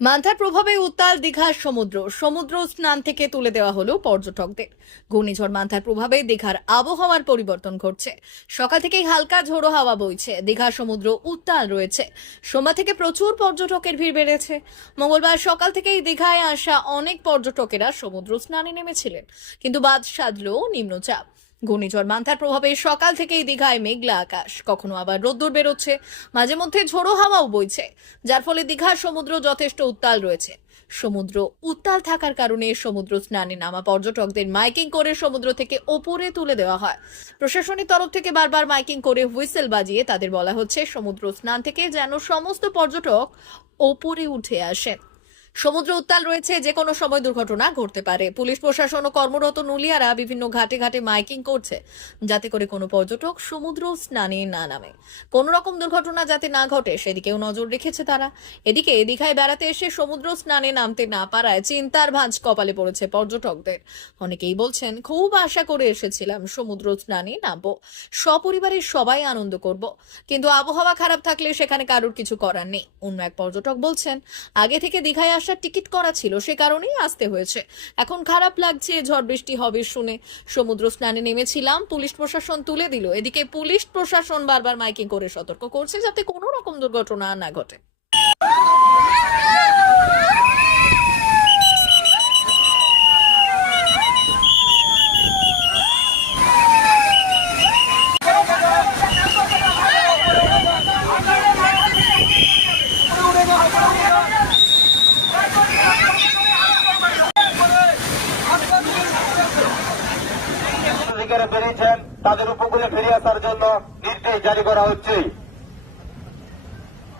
মান্থার প্রভাবে উত্তাল দীঘার সমুদ্র। সমুদ্র স্নান থেকে তুলে দেওয়া হলো পর্যটকদের। ঘূর্ণিঝড় মান্থার প্রভাবে দীঘার আবহাওয়ার পরিবর্তন ঘটছে। সকাল থেকেই হালকা ঝোড়ো হাওয়া বইছে। দীঘার সমুদ্র উত্তাল রয়েছে। সোমবার থেকে প্রচুর পর্যটকের ভিড় বেড়েছে। মঙ্গলবার সকাল থেকেই দীঘায় আসা অনেক পর্যটকেরা সমুদ্র স্নানে নেমেছিলেন। কিন্তু বাদ সাধলো নিম্নচাপ। ঘূর্ণিঝড় মান্থার প্রভাবে সকাল থেকেই দীঘায় মেঘলা আকাশ। কখনো আবার রোদ্দুর বেরোচ্ছে, মাঝে মধ্যে ঝোড়ো হাওয়াও বইছে, যার ফলে দীঘার সমুদ্র যথেষ্ট উত্তাল রয়েছে। সমুদ্র উত্তাল থাকার কারণে সমুদ্র স্নানে নামা পর্যটকদের মাইকিং করে সমুদ্র থেকে ওপরে তুলে দেওয়া হয়। প্রশাসনের তরফ থেকে বারবার মাইকিং করে হুইসেল বাজিয়ে তাদের বলা হচ্ছে, সমুদ্র স্নান থেকে যেন সমস্ত পর্যটক ওপরে উঠে আসেন। সমুদ্র উত্তাল রয়েছে যে কোনো সময় দুর্ঘটনা ঘটতে পারে। পুলিশ, প্রশাসন ও কর্মরত নুলিয়ারা বিভিন্ন ঘাটে ঘাটে মাইকিং করছে, যাতে করে কোনো পর্যটক সমুদ্র স্নানে না নামে। কোনো রকম দুর্ঘটনা যাতে না ঘটে, সেদিকেও নজর রেখেছে তারা। এদিকে দীঘায় বেড়াতে এসে সমুদ্র স্নানে নামতে না পারায় চিন্তার ভাঁজ কপালে পড়েছে পর্যটকদের। অনেকেই বলছেন, খুব আশা করে এসেছিলাম সমুদ্র স্নানে নামবো। সপরিবারের সবাই আনন্দ করব। কিন্তু আবহাওয়া খারাপ থাকলে সেখানে কারোর কিছু করার নেই। অন্য এক পর্যটক বলছেন, আগে থেকে দীঘায় আসার টিকিট করা ছিল, সে কারণেই আসতে হয়েছে। এখন খারাপ লাগছে, ঝড় বৃষ্টি হবে শুনে। সমুদ্র স্নানে নেমেছিলাম, পুলিশ প্রশাসন তুলে দিল। এদিকে পুলিশ প্রশাসন বারবার মাইকিং করে সতর্ক করছে যাতে কোনো রকম দুর্ঘটনা না ঘটে। লিগেরা বেরিয়েছেন, তাদের উপকূলে ফিরে আসার জন্য নির্দেশ জারি করা হচ্ছে।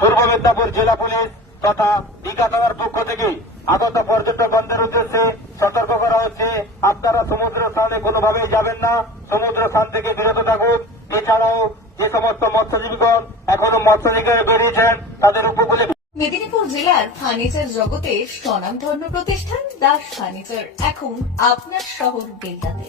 পূর্ব মেদিনীপুর জেলা পুলিশ তথা দীঘা থানার পক্ষ থেকে আগত পর্যটক বন্ধের উদ্দেশ্যে সতর্ক করা হচ্ছে। আপনারা সমুদ্র স্থানে কোনোভাবেই যাবেন না। সমুদ্র স্থান থেকে বিরত থাকুন। এছাড়াও যে সমস্ত মৎস্যজীবীগণ এখনও মৎস্য বেরিয়েছেন, তাদের উপকূলে মেদিনীপুর জেলার ফার্নিচার জগতের স্বনামধন্য প্রতিষ্ঠান দাস ফার্নিচার। এখন আপনার শহর বেলদাতে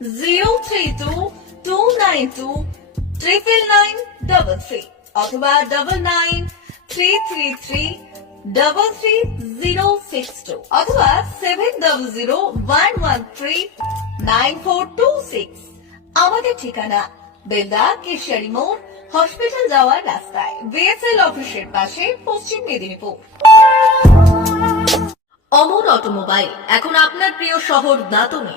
zero three two two nine two nine three অথবা double nine three three three three zero six two অথবা seven zero one one three nine four two six আমাদের ঠিকানা বেলদা কেশিয়ারি মোড় হসপিটাল যাওয়ার রাস্তায়। বিএসএল অফিসের পাশে পশ্চিম মেদিনীপুর। অমর অটোমোবাইল, এখন আপনার প্রিয় শহর দাতনে।